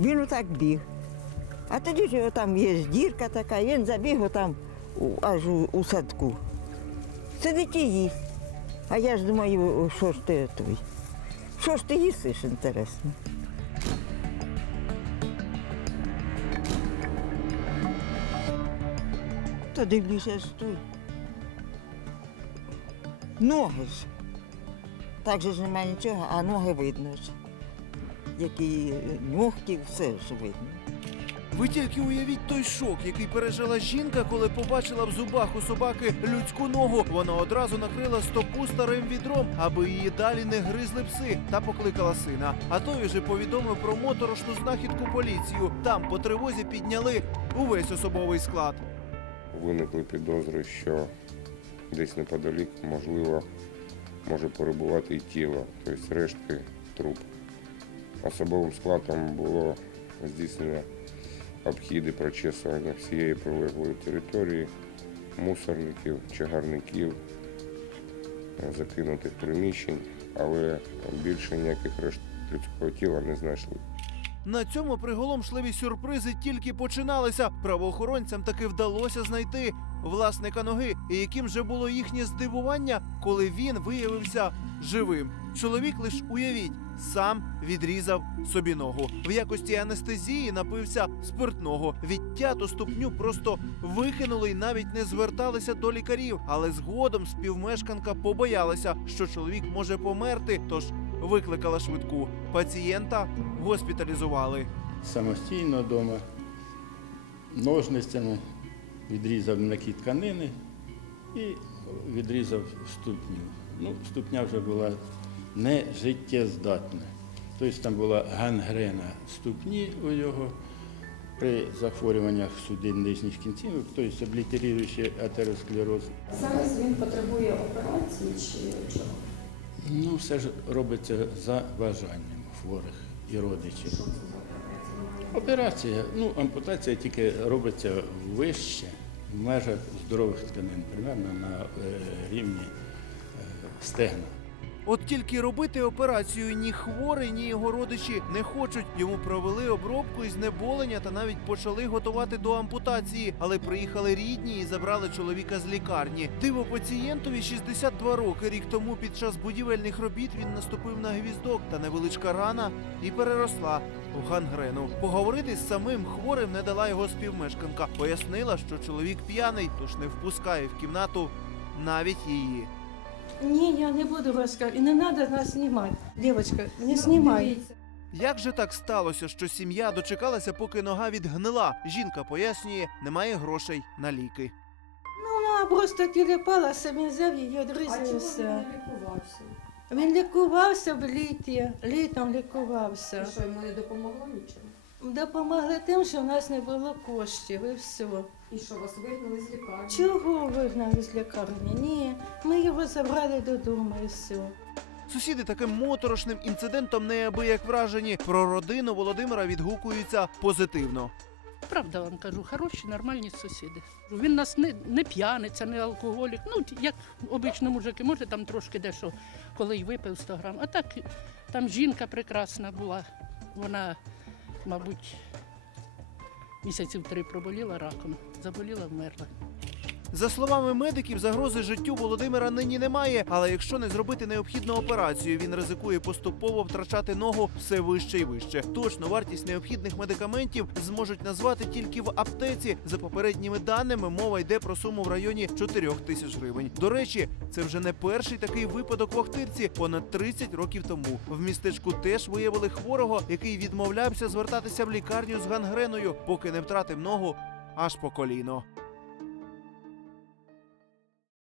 Він отак біг. А тоді ж там є дірка така, він забіг отам аж у, у садку. Сидить і їсть. А я ж думаю, що ж ти той? Що ж ти їсиш, інтересно? То дивлюся ж. Ноги ж. Так же ж немає нічого, а ноги видно ж. Які ногті, все ж видно. Ви тільки уявіть той шок, який пережила жінка, коли побачила в зубах у собаки людську ногу. Вона одразу накрила стопу старим відром, аби її далі не гризли пси, та покликала сина. А той уже повідомив про моторошну знахідку поліцію. Там по тривозі підняли увесь особовий склад. виникли підозри, що десь неподалік, можливо, може перебувати і тіло, тобто рештки труп. Особовим складом було здійснено обхіди прочесування всієї прилеглої території, мусорників, чагарників, е, закинутих приміщень, але більше ніяких решт людського тіла не знайшли. На цьому приголомшливі сюрпризи тільки починалися. Правоохоронцям таки вдалося знайти власника ноги. І яким же було їхнє здивування, коли він виявився живим. Чоловік лиш уявіть, сам відрізав собі ногу. В якості анестезії напився спиртного. Відтяту ступню просто викинули і навіть не зверталися до лікарів. Але згодом співмешканка побоялася, що чоловік може померти, тож викликала швидку. Пацієнта госпіталізували. самостійно вдома, ножницями відрізав м'які тканини і відрізав ступню. Ну, ступня вже була не життєздатна. Тобто там була гангрена ступні у його при захворюваннях судин нижніх кінцівок, тобто облітеріруючий атеросклероз. Зараз він потребує операції чи чого? Ну, все ж робиться за бажанням хворих і родичів. Що це за операція? Операція, ну, ампутація тільки робиться вище в межах здорових тканин, примерно на е, рівні е, стегна. От тільки робити операцію ні хворий, ні його родичі не хочуть. Йому провели обробку із знеболення та навіть почали готувати до ампутації. Але приїхали рідні і забрали чоловіка з лікарні. Диво пацієнтові 62 роки. Рік тому під час будівельних робіт він наступив на гвіздок, та невеличка рана і переросла в гангрену. Поговорити з самим хворим не дала його співмешканка. Пояснила, що чоловік п'яний, тож не впускає в кімнату навіть її. Ні, я не буду вас. І не треба нас знімати. Дівчатка, не знімай. Як же так сталося, що сім'я дочекалася, поки нога відгнила? Жінка пояснює, немає грошей на ліки. Ну, вона просто тіліпалася, він взяв її, А чому він відрізався. лікувався? Він лікувався в літі, літом лікувався. І що йому не допомогло нічого? Допомогли тим, що в нас не було коштів і все. І що вас вигнали з лікарні? Чого вигнали з лікарні? Ні, ми його забрали додому і все. Sусіди таким моторошним інцидентом неабияк вражені. Про родину Володимира відгукуються позитивно. Правда вам кажу, хороші, нормальні сусіди. Він нас не, не п'яниця, не алкоголік. Ну, як обично мужики, може там трошки дещо, коли й випив 100 грам. А так там жінка прекрасна була. Вона, мабуть, місяців три проболіла раком, заболіла, вмерла. За словами медиків, загрози життю Володимира нині немає. Але якщо не зробити необхідну операцію, він ризикує поступово втрачати ногу все вище і вище. Точно вартість необхідних медикаментів зможуть назвати тільки в аптеці. За попередніми даними, мова йде про суму в районі 4 тисяч гривень. До речі, це вже не перший такий випадок в Охтирці. Понад 30 років тому в містечку теж виявили хворого, який відмовлявся звертатися в лікарню з гангреною, поки не втратив ногу аж по коліно.